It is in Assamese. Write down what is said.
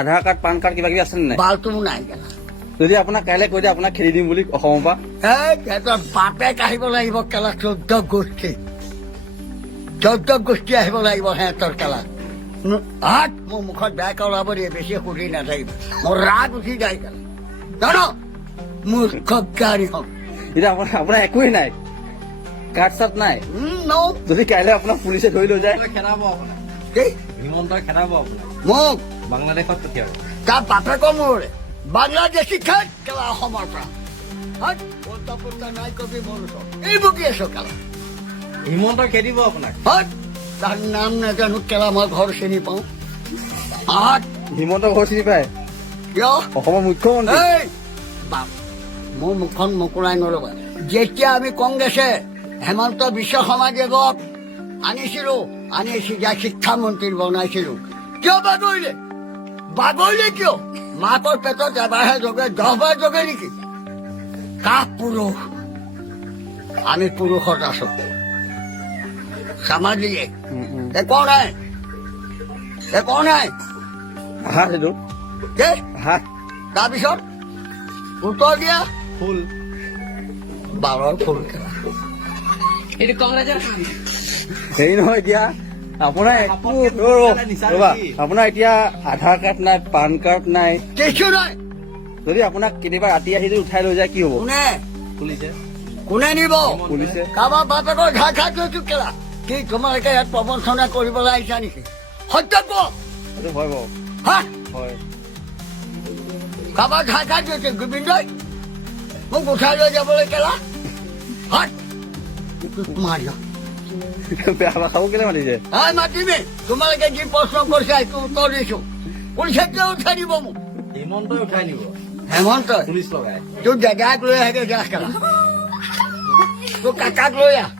আধাৰ কাৰ্ড পান কাৰ্ড কিবা কিবি আছে নে নাই? বালটো নাই কেলা যদি আপোনাক কাইলৈ কৈ দিয়ে আপোনাক খেদি দিম বুলি অসমৰ পৰা, সিহঁতৰ বাপেক আহিব লাগিব কেলা 14 গোষ্ঠী আহিব লাগিব সিহঁতৰ কেলা হাত মোৰ মুখত বেয়াকে ওলাব দিয়ে বেছি সুধি নাথাকিব মোৰ ৰাগ উঠি যায় কেলা জান মোৰ গাড়ী হওক এতিয়া আপোনাৰ একোৱেই নাই, কাৰ্ড চাৰ্ড নাই। যদি কাইলৈ আপোনাক পুলিচে ধৰি লৈ যায়, খেদাব আপোনাক, কি হিমন্তই খেদাব আপোনাক, মোক বাংলাদেশত পঠিয়াব। তাৰ বাপেকৰ মোৰে বাংলাদেশী খাই কেলা অসমৰ পৰা পল্টা পল্টা নাই কবি মোৰ ওচৰত এই বকি আছো কেলা হিমন্তই খেদিব আপোনাক। তাৰ নাম নাজানো কেলা মই ঘৰ চিনি পাওঁ হিমন্ত ঘৰ চিনি পায়? কিয় অসমৰ মুখ্যমন্ত্ৰী। মোৰ মুখখন মোকোলাই নলবা যেতিয়া আমি কংগ্ৰেছে হেমন্ত বিশ্ব শৰ্মাদেৱক আনিছিলো আনি চিধা শিক্ষামন্ত্ৰী বনাইছিলো কিয় বাগৰিলে কিয় মাকৰ পেটত এবাৰহে জগে 10 বাৰ জগে নেকি কাহ পুৰুষ আমি পুৰুষত আছো সামাজিক একো নাই হাত সেইটো হাত তাৰপিছত উত্তৰ দিয়া ফুল বাৰৰ ফুল খেলা এইটো কংগ্ৰেছৰ হেৰি নহয়, এতিয়া আপোনাৰ একো ৰ'বা, আপোনাৰ এতিয়া আধাৰ কাৰ্ড নাই, পান কাৰ্ড নাই, কিছু নাই যদি আপোনাক কেতিয়াবা ৰাতি আহি যদি উঠাই লৈ যায় কি হ'ব? কোনে নিব পুলিচে কাৰোবাৰ বাপেকৰ ঘাই খাই থৈছো কেলা কি তোমালোকে ইয়াত প্ৰবঞ্চনা কৰিবলৈ আহিছা নেকি সত্য কোৱা সেইটো হয় বাৰু, হা হয়। কাৰোবাৰ ঘাই খাই থৈছে গোবিন্দই মোক উঠাই লৈ যাবলৈ কেলা হাত মাৰিয়া বেয়া ভাষাবোৰ কেলে মাতিছে? মাতিবি তোমালোকে যি প্ৰশ্ন কৰিছা সেইটো উত্তৰ দিছো পুলিচে কিয় উঠাই দিব মোক হিমন্তই উঠাই নিব হেমন্ত পুলিচ লগাই। তোৰ দাদাক লৈ আহে যা কেলা তোৰ কাকাক লৈ আহ